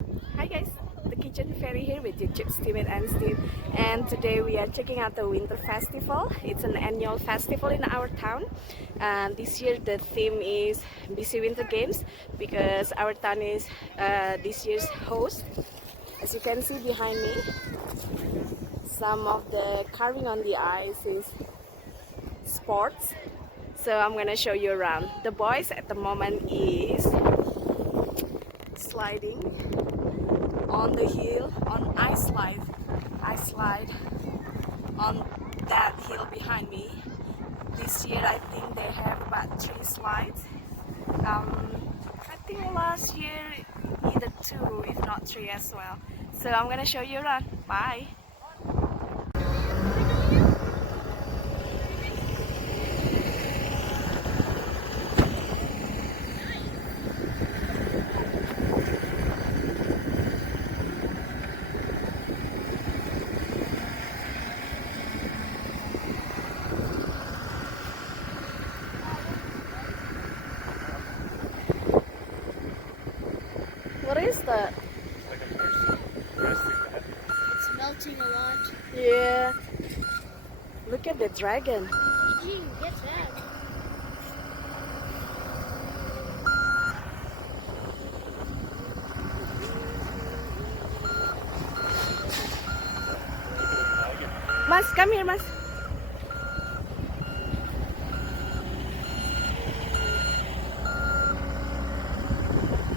Hi guys, the Kitchen Fairy here with YouTube Steven and Steve, and today we are checking out the Winter Festival. It's an annual festival in our town, and this year the theme is Busy Winter Games because our town is this year's host. As you can see behind me, some of the carving on the ice is sports, so I'm gonna show you around. The boys at the moment is sliding on the hill, on ice slide on that hill behind me. This year I think they have about 3 slides. I think last year either 2 if not 3 as well. So I'm gonna show you around. Bye. What is that? It's melting a lot. Yeah. Look at the dragon. Gee, get that. Mas, come here, Mas.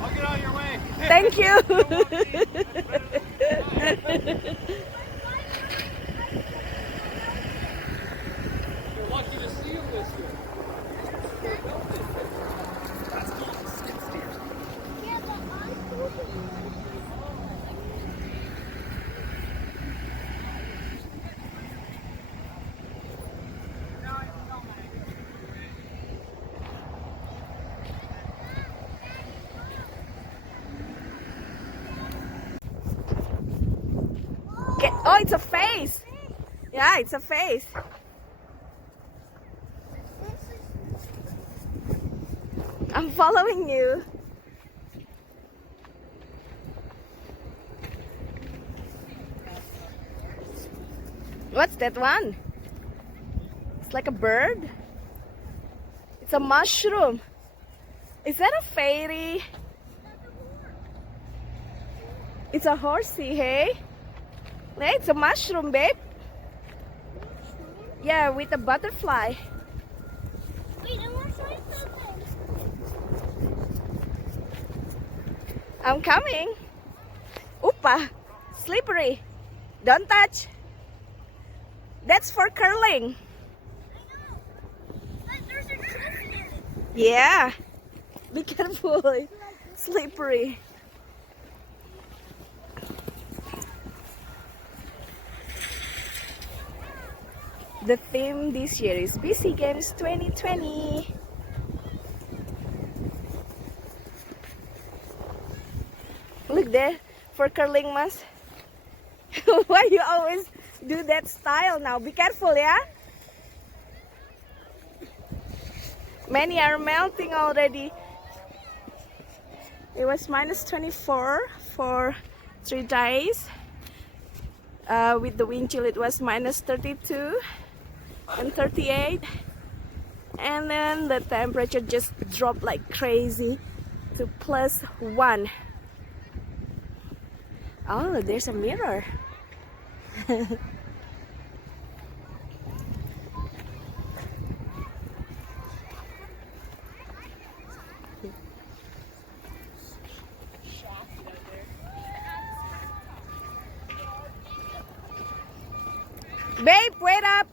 I'll get out of your way. Thank you. You're lucky to see him this year. That's called skid steer. Yeah, but I'm Oh, it's a face. Yeah, it's a face. I'm following you. What's that one? It's like a bird. It's a mushroom. Is that a fairy? It's a horsey, hey? Hey, it's a mushroom, babe. Yeah, with a butterfly. Wait, I want to try something. I'm coming. Oopa, slippery. Don't touch. That's for curling. I know. But there's a chest in it. Yeah. Be careful. Slippery. The theme this year is Busy Games 2020. Look there for curling, Mas. Why you always do that style now? Be careful, yeah? Many are melting already. It was minus 24 for 3 days. With the wind chill, it was minus 32 and 38. And then the temperature just dropped like crazy to plus 1. Oh, there's a mirror. Babe, wait up.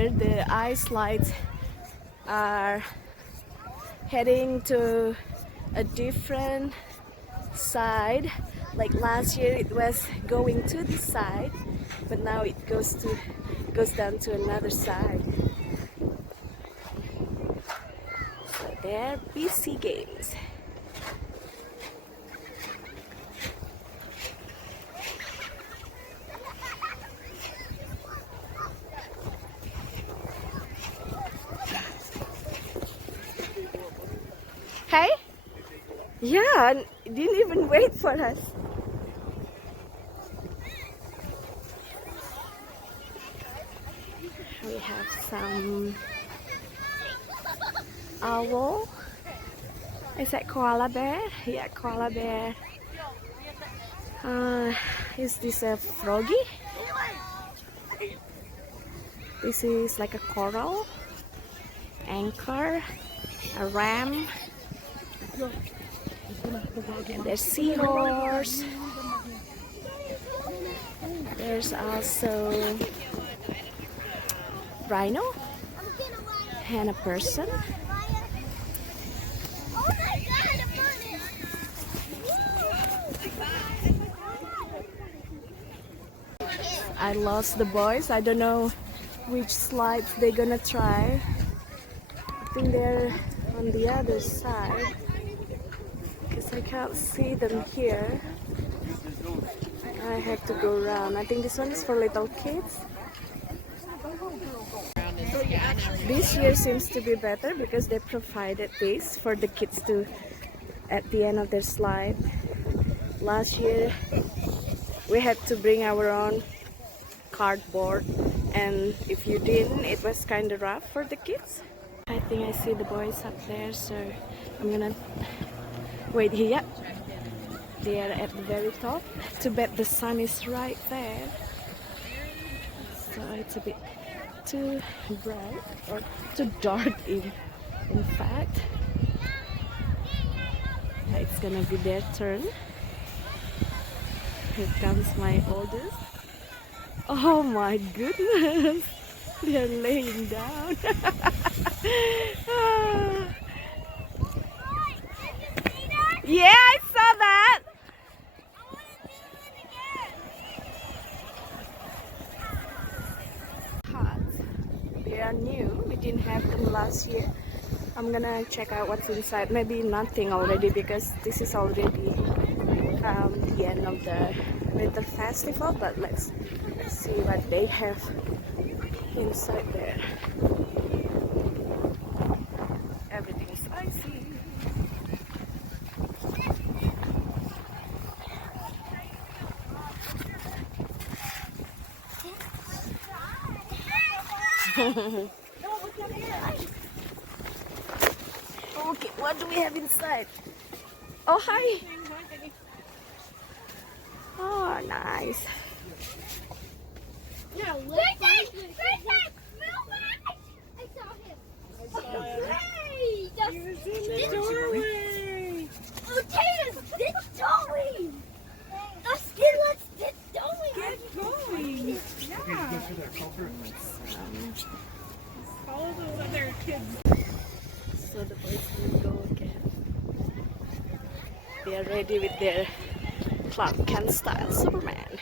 The ice slides are heading to a different side. Like last year it was going to this side, but now it goes down to another side. So they're BC games. Hey? Yeah, didn't even wait for us. We have some owl. Is that koala bear? Yeah, koala bear. Is this a froggy? This is like a coral, anchor, a ram. And there's seahorse. There's also rhino and a person. Oh my God, a bird! I lost the boys. I don't know which slides they're gonna try. I think they're on the other side because I can't see them here. I have to go around. I think this one is for little kids. This year seems to be better because they provided this for the kids to at the end of their slide. Last year we had to bring our own cardboard, and if you didn't, it was kind of rough for the kids. I think I see the boys up there, so I'm gonna wait here. Yep. They are at the very top. Too bad the sun is right there, so it's a bit too bright or too dark in fact. It's gonna be their turn. Here comes my oldest. Oh my goodness, they're laying down. Yeah, I saw that. Hot. They are new. We didn't have them last year. I'm gonna check out what's inside. Maybe nothing already because this is already the end of the winter festival. But let's see what they have inside there. Everything's icy. Okay, what do we have inside? Oh, hi. Oh, nice. No, I saw him. Hey, that's in the doorway. Oh, Tatum, get going. Let's get going. Get going. Yeah. Follow those other kids. So the boys will go again. They are ready with their Clark Kent style Superman.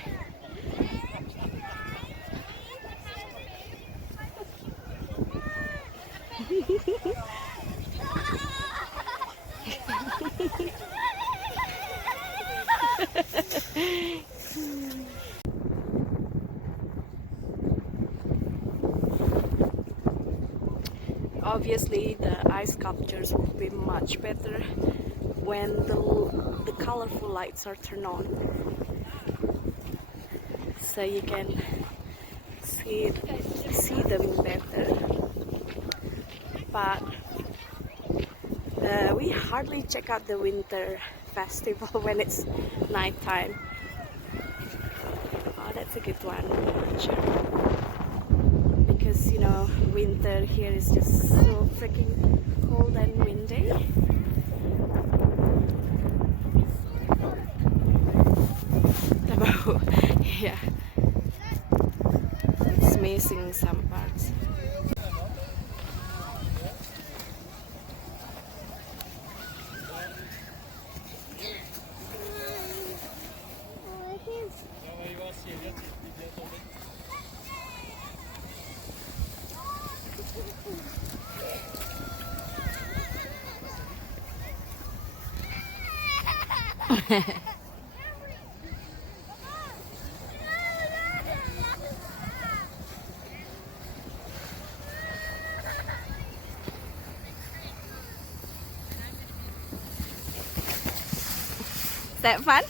Obviously the ice sculptures will be much better when the colorful lights are turned on, so you can see them better. But we hardly check out the winter festival when it's nighttime. Oh, that's a good one. Because you know, winter here is just so freaking cold and windy. Yeah, it's missing some parts. Is that fun?